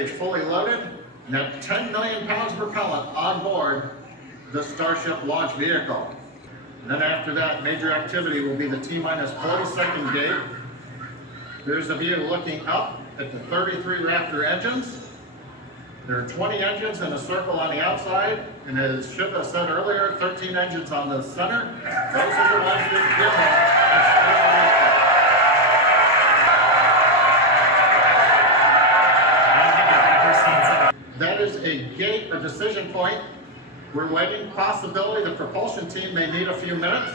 stage fully loaded and at 10 million pounds propellant on board the Starship launch vehicle. And then after that, major activity will be the T-minus 40-second gate. Here's a view looking up at the 33 Raptor engines. There are 20 engines in a circle on the outside, and as Ship has said earlier, 13 engines on the center. Those are the ones that give them. That is a gate, a decision point. We're waiting. Possibility the propulsion team may need a few minutes.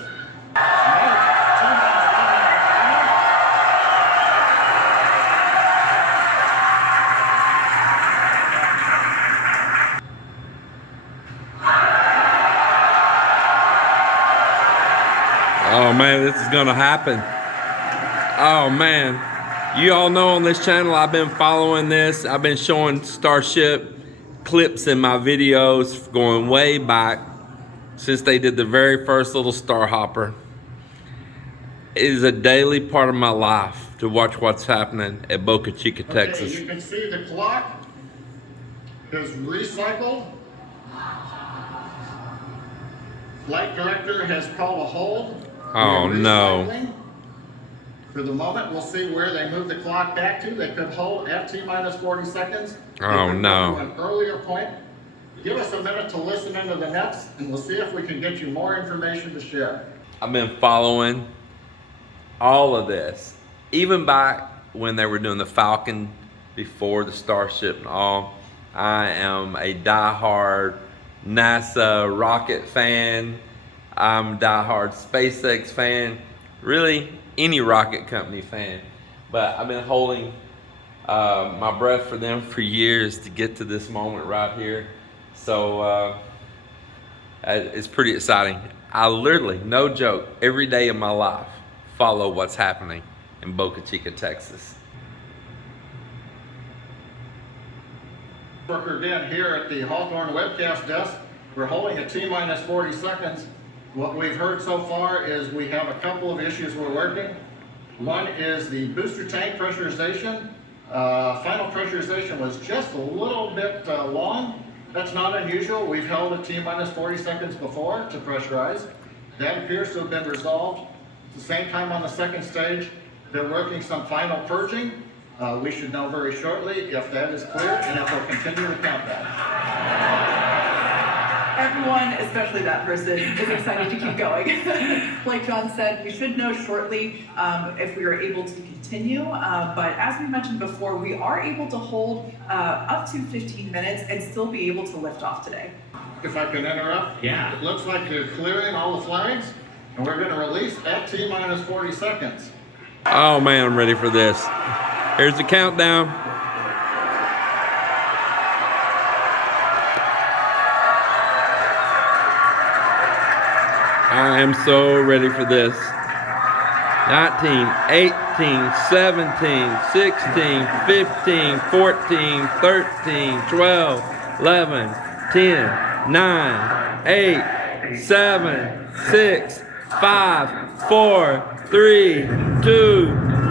Oh man, this is gonna happen. Oh man. You all know on this channel I've been following this. I've been showing Starship clips in my videos going way back since they did the very first little Star Hopper. It is a daily part of my life to watch what's happening at Boca Chica, Texas. Okay, you can see the clock is recycled. Flight director has called a hold. Oh no. For the moment, we'll see where they move the clock back to. They could hold at T-minus 40 seconds. Oh no. To an earlier point. Give us a minute to listen into the nets, and we'll see if we can get you more information to share. I've been following all of this, even back when they were doing the Falcon before the Starship and all. I am a diehard NASA rocket fan. I'm a diehard Spacex fan. Really, any rocket company fan. But I've been holding my breath for them for years to get to this moment right here. So it's pretty exciting. I literally, no joke, every day of my life follow what's happening in Boca Chica, Texas. Worker again here at the Hawthorne webcast desk. We're holding a T-minus 40 seconds. What we've heard so far is we have a couple of issues we're working. One is the booster tank pressurization. Final pressurization was just a little bit long. That's not unusual. We've held a T-minus 40 seconds before to pressurize. That appears to have been resolved. At the same time on the second stage, they're working some final purging. We should know very shortly if that is clear and if they'll continue the countdown. Everyone, especially that person, is excited to keep going. Like John said, we should know shortly if we are able to continue. But as we mentioned before, we are able to hold up to 15 minutes and still be able to lift off today. If I can interrupt? Yeah. It looks like they're clearing all the flags, and we're going to release at T-minus 40 seconds. Oh man, I'm ready for this. Here's the countdown. I am so ready for this. 19, 18, 17, 16, 15, 14, 13, 12, 11, 10, 9, 8, 7, 6, 5, 4, 3, 2,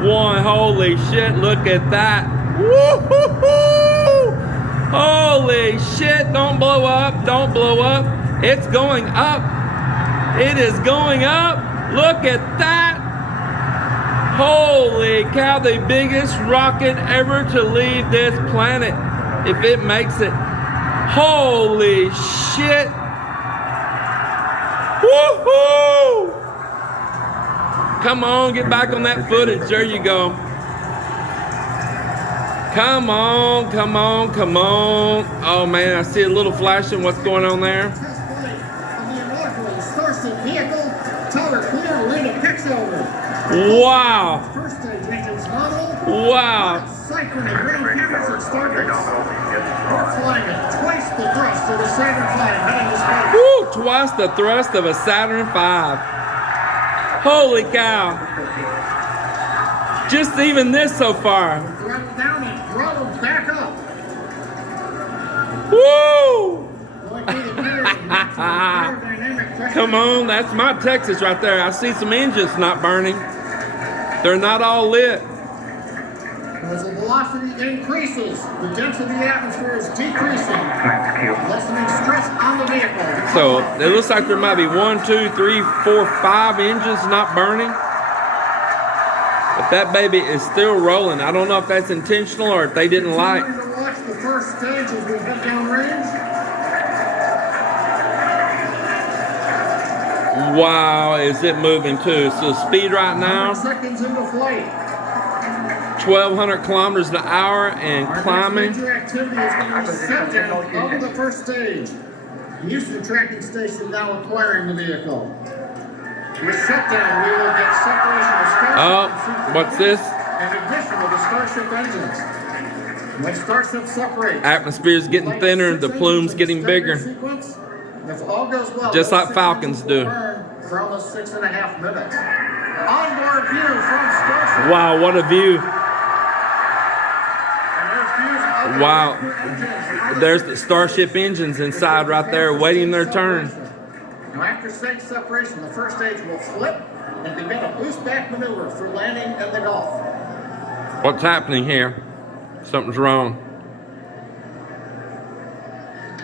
1. Holy shit, look at that. Woo-hoo-hoo! Holy shit, don't blow up, don't blow up. It's going up. It is going up. Look at that. Holy cow, the biggest rocket ever to leave this planet, if it makes it. Holy shit. Woohoo! Come on, get back on that footage. There you go. Come on, come on, come on. Oh man, I see a little flashing. What's going on there? Starship vehicle, tower clear, Melinda picks over. Wow. First stage engines model. Wow. Cycling the green cameras at Stardust. We're flying at twice the thrust of a Saturn V heading to space. Woo! Twice the thrust of a Saturn V. Holy cow. Just even this so far. Throttle down and throttle back up. Woo! Going through the aerodynamic pressure. Come on, that's my Texas right there. I see some engines not burning. They're not all lit. As the velocity increases, the density of the atmosphere is decreasing, lessening stress on the vehicle. So it looks like there might be 1, 2, 3, 4, 5 engines not burning. But that baby is still rolling. I don't know if that's intentional or if they didn't like. Continuing to watch the first stage as we head down range. Wow, is it moving too? So speed right now, 100 seconds into flight. 1,200 kilometers an hour and Our climbing. next major activity is going to be set down of the first stage. The Houston tracking station now acquiring the vehicle. With set down, we will get separation of Starship Oh, and Super what's this? in addition to the Starship engines. When Starship separates, Atmosphere's getting thinner, the plume's getting bigger. Sequence, if all goes well, Just those like 6 Falcons engines will do. burn for almost 6.5 minutes. Onboard view from Starship. Wow, what a view. And there's views of the Wow. engines. There's the Starship engines inside right there waiting their turn. Now after stage separation, the first stage will flip and begin a boost back maneuver for landing in the Gulf. What's happening here? Something's wrong.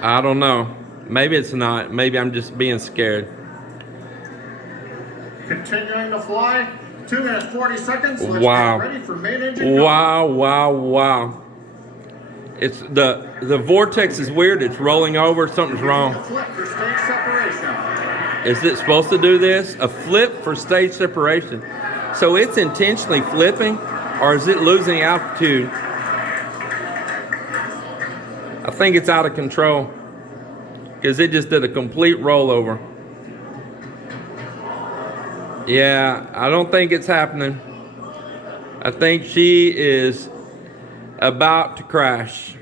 I don't know. Maybe it's not. Maybe I'm just being scared. Continuing to fly, 2 minutes 40 seconds. Let's Wow. get ready for main engine. go. Wow, wow, wow. It's the vortex is weird. It's rolling over. Something's wrong. A flip for stage separation. Is it supposed to do this? A flip for stage separation. So it's intentionally flipping, or is it losing altitude? I think it's out of control because it just did a complete rollover. Yeah, I don't think it's happening. I think she is about to crash.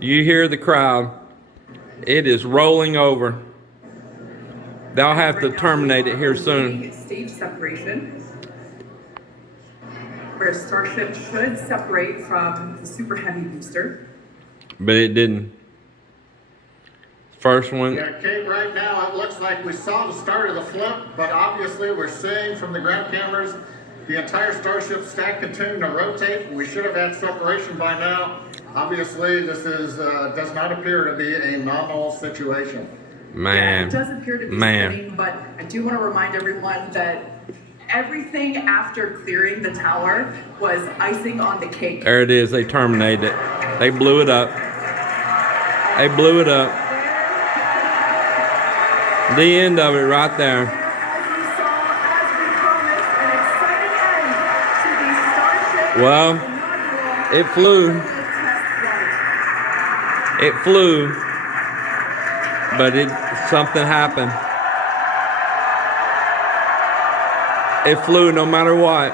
You hear the crowd. It is rolling over. They'll have to terminate it here soon. Stage separation, where Starship should separate from the Super Heavy booster. But it didn't. First one. Yeah, Kate, right now it looks like we saw the start of the flip, but obviously we're seeing from the ground cameras the entire Starship stack continuing to rotate. We should have had separation by now. Obviously, this is does not appear to be a nominal situation. Man. It does appear to be spinning, but I do want to remind everyone that everything after clearing the tower was icing on the cake. There it is. They terminated it. They blew it up. They blew it up. The end of it right there. As we saw, as we promised, an exciting end to the Starship Well, inaugural it flew. test flight. It flew. But something happened. It flew no matter what.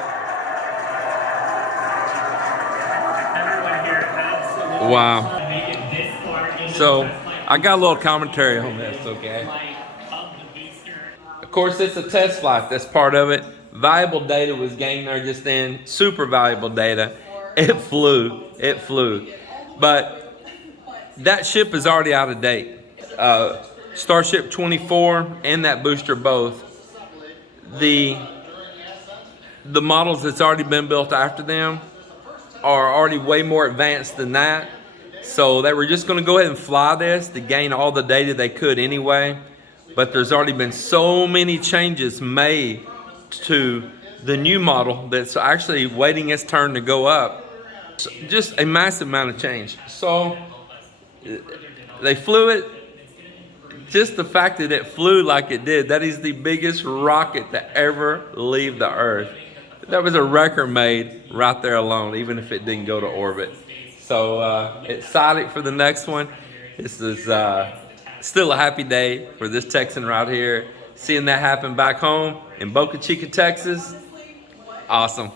Everyone here absolutely Wow. made it this far into So the test flight. I got a little commentary on this, okay? Flight of the booster. Of course, it's a test flight. That's part of it. Valuable data was gained there just then. Super valuable data. It flew. It flew. But that ship is already out of date. Starship 24 and that booster both. The models that's already been built after them are already way more advanced than that. So they were just going to go ahead and fly this to gain all the data they could anyway. But there's already been so many changes made to the new model that's actually waiting its turn to go up. So just a massive amount of change. So they flew it. Just the fact that it flew like it did, that is the biggest rocket to ever leave the Earth. That was a record made right there alone, even if it didn't go to orbit. So excited for the next one. This is still a happy day for this Texan right here. Seeing that happen back home in Boca Chica, Texas. Awesome.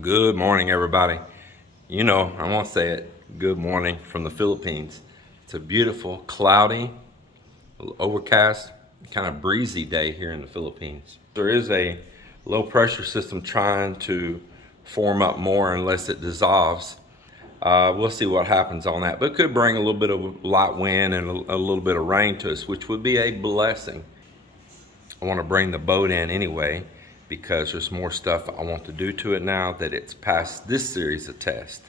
Good morning, everybody. You know, I won't say it. Good morning from the Philippines. It's a beautiful, cloudy, overcast, kind of breezy day here in the Philippines. There is a low pressure system trying to form up more unless it dissolves. We'll see what happens on that, but it could bring a little bit of light wind and a little bit of rain to us, which would be a blessing. I want to bring the boat in anyway because there's more stuff I want to do to it now that it's passed this series of tests,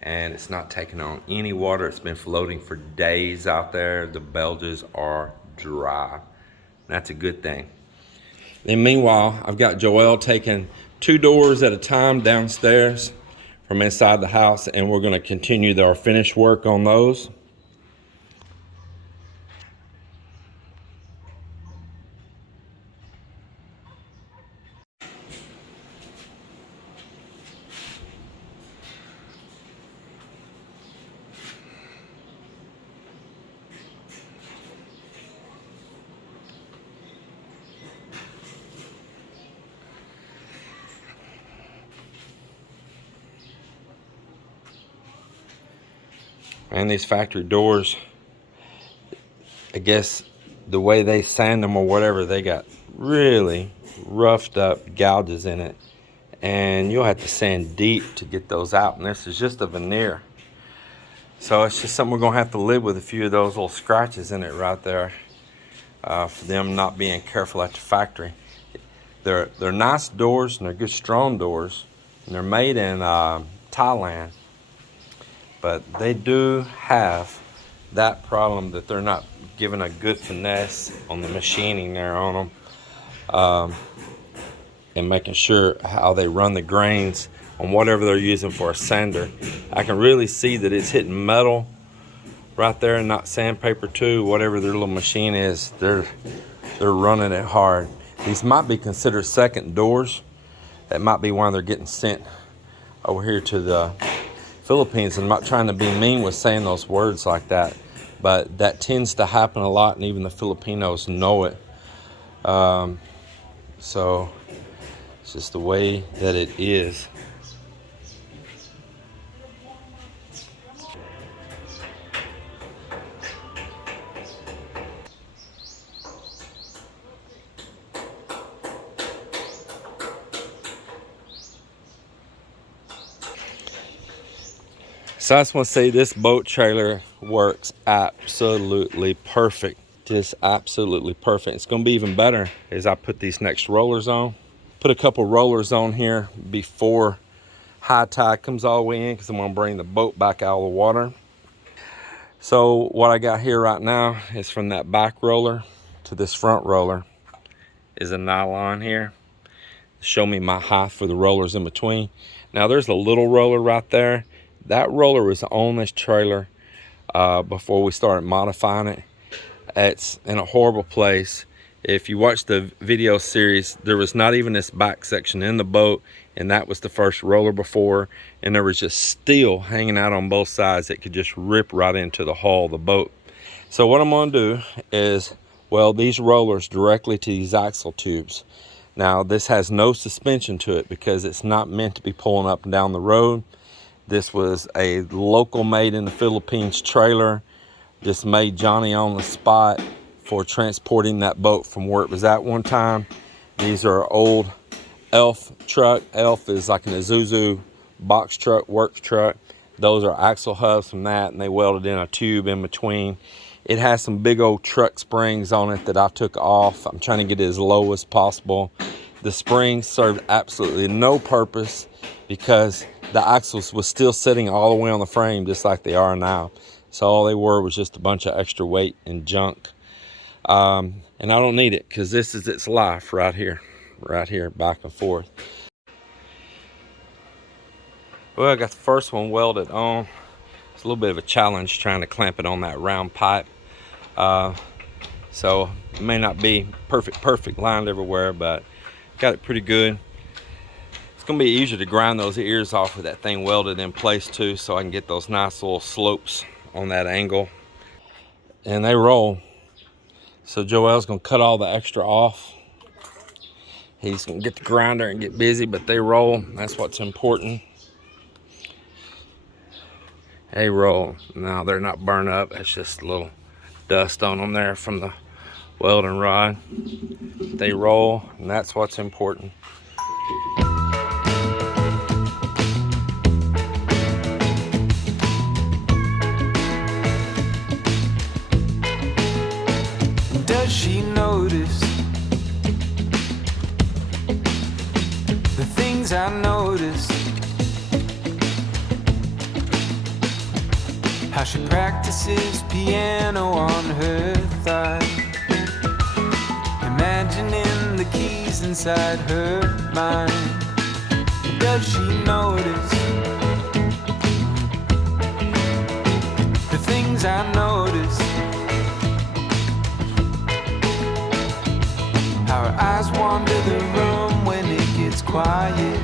and it's not taking on any water. It's been floating for days out there. The belges are dry. That's a good thing. Then meanwhile, I've got Joelle taking 2 doors at a time downstairs from inside the house, and we're going to continue our finish work on those. And these factory doors, I guess the way they sand them or whatever, they got really roughed up gouges in it, and you'll have to sand deep to get those out, and this is just a veneer. So it's just something we're gonna have to live with, a few of those little scratches in it right there, for them not being careful at the factory. They're nice doors, and they're good strong doors, and they're made in Thailand. But they do have that problem that they're not giving a good finesse on the machining there on them, and making sure how they run the grains on whatever they're using for a sander. I can really see that it's hitting metal right there and not sandpaper too. Whatever their little machine is, they're running it hard. These might be considered second doors. That might be why they're getting sent over here to the Philippines. I'm not trying to be mean with saying those words like that, but that tends to happen a lot, and even the Filipinos know it. So it's just the way that it is. So I just want to say this boat trailer works absolutely perfect. Just absolutely perfect. It's going to be even better as I put these next rollers on. Put a couple rollers on here before high tide comes all the way in, because I'm going to bring the boat back out of the water. So what I got here right now is from that back roller to this front roller is a nylon here. Show me my height for the rollers in between. Now there's a little roller right there. That roller was on this trailer before we started modifying it. It's in a horrible place. If you watch the video series, there was not even this back section in the boat, and that was the first roller before, and there was just steel hanging out on both sides that could just rip right into the hull of the boat. So what I'm going to do is weld these rollers directly to these axle tubes. Now this has no suspension to it because it's not meant to be pulling up and down the road. This was a local made in the Philippines trailer, just made Johnny on the spot for transporting that boat from where it was at one time. These are old Elf truck. Elf is like an Isuzu box truck, works truck. Those are axle hubs from that, and they welded in a tube in between. It has some big old truck springs on it that I took off. I'm trying to get it as low as possible. The springs served absolutely no purpose because the axles was still sitting all the way on the frame just like they are now. So all they were was just a bunch of extra weight and junk. And I don't need it because this is its life right here, back and forth. Well, I got the first one welded on. It's a little bit of a challenge trying to clamp it on that round pipe. So it may not be perfect lined everywhere, but got it pretty good. It's gonna be easier to grind those ears off with that thing welded in place too, so I can get those nice little slopes on that angle. And they roll. So Joelle's gonna cut all the extra off He's gonna get the grinder and get busy, but they roll. That's what's important. They roll. Now they're not burned up. It's just a little dust on them there from the welding rod. They roll, and that's what's important. Does she notice the things I notice? How she practices piano on her thigh, imagining the keys inside her mind. Does she notice the things I notice? How her eyes wander the room when it gets quiet,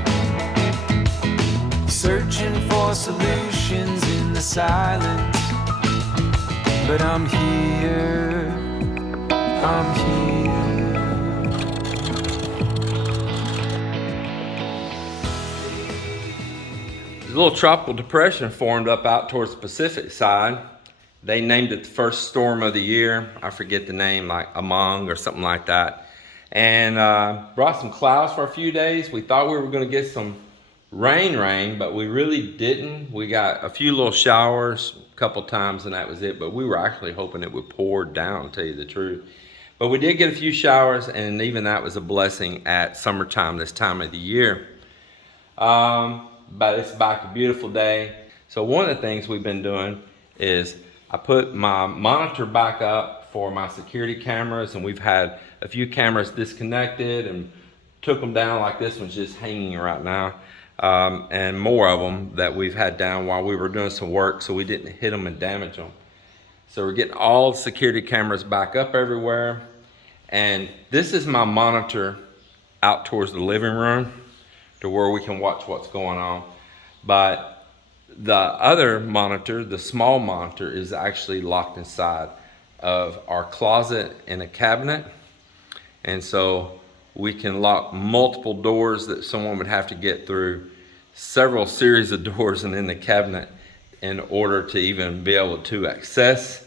searching for solutions in the silence. But I'm here, I'm here. There's a little tropical depression formed up out towards the Pacific side. They named it the first storm of the year. I forget the name, like Among or something like that. And brought some clouds for a few days. We thought we were gonna get some rain, but we really didn't. We got a few little showers a couple times and that was it, but we were actually hoping it would pour down, to tell you the truth. But we did get a few showers, and even that was a blessing at summertime this time of the year. But it's back a beautiful day. So one of the things we've been doing is I put my monitor back up for my security cameras, and we've had a few cameras disconnected and took them down, like this one's just hanging right now. And more of them that we've had down while we were doing some work, so we didn't hit them and damage them. So we're getting all the security cameras back up everywhere. And this is my monitor out towards the living room to where we can watch what's going on. But the other monitor, the small monitor, is actually locked inside of our closet in a cabinet. And so we can lock multiple doors that someone would have to get through several series of doors and in the cabinet in order to even be able to access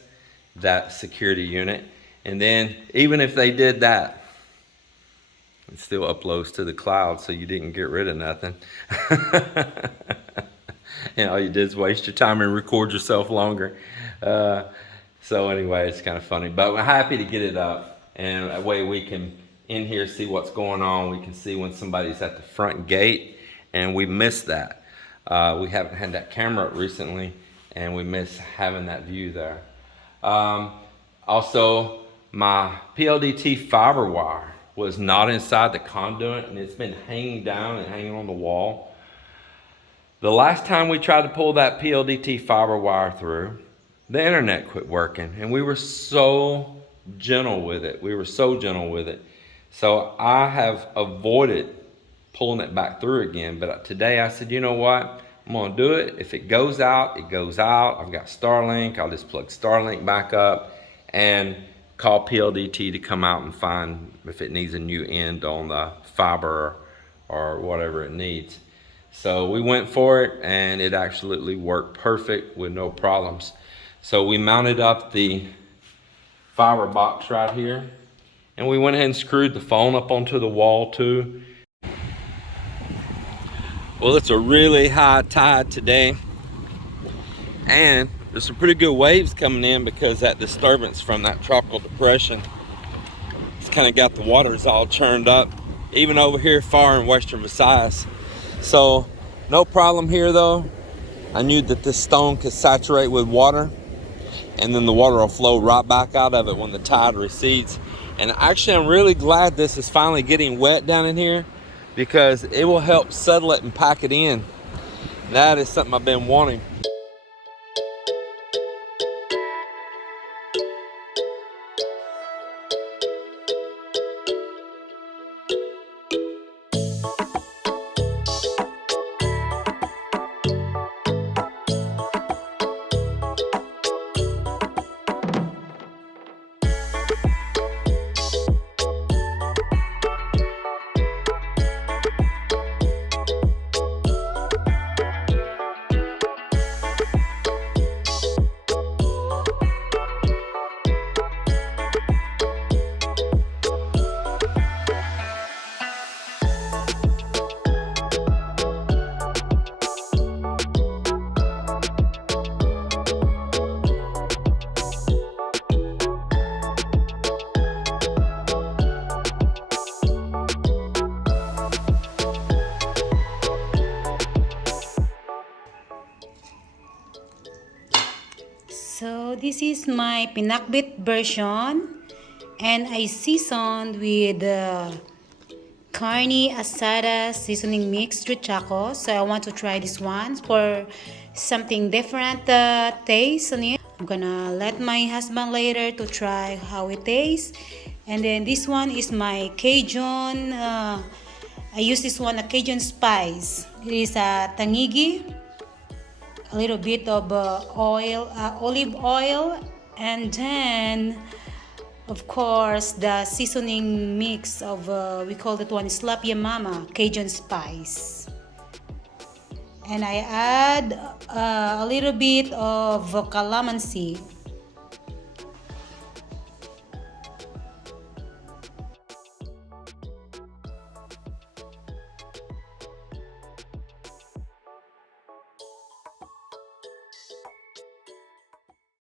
that security unit. And then even if they did that, it still uploads to the cloud, so you didn't get rid of nothing. And all you did is waste your time and record yourself longer. So anyway, it's kind of funny, but we're happy to get it up, and that way we can in here see what's going on. We can see when somebody's at the front gate, and we miss that. We haven't had that camera up recently, and we miss having that view there. Also, my PLDT fiber wire was not inside the conduit, and it's been hanging down and hanging on the wall. The last time we tried to pull that PLDT fiber wire through, the internet quit working, and we were so gentle with it. So I have avoided pulling it back through again. But today I said, you know what? I'm gonna do it. If it goes out, it goes out. I've got Starlink. I'll just plug Starlink back up and call PLDT to come out and find if it needs a new end on the fiber or whatever it needs. So we went for it, and it absolutely worked perfect with no problems. So we mounted up the fiber box right here, and we went ahead and screwed the phone up onto the wall too. Well, it's a really high tide today, and there's some pretty good waves coming in because that disturbance from that tropical depression, it's kind of got the waters all churned up, even over here far in western Visayas. So no problem here though. I knew that this stone could saturate with water, and then the water will flow right back out of it when the tide recedes. And actually, I'm really glad this is finally getting wet down in here, because it will help settle it and pack it in. That is something I've been wanting. So this is my pinakbit version, and I seasoned with carne asada seasoning mixed with taco. So I want to try this one for something different taste on it. I'm gonna let my husband later to try how it tastes. And then this one is my Cajun. I use this one, a Cajun spice. It is a tangigi, a little bit of oil, olive oil, and then of course the seasoning mix of we call that one slap ya mama Cajun spice. And I add a little bit of calamansi.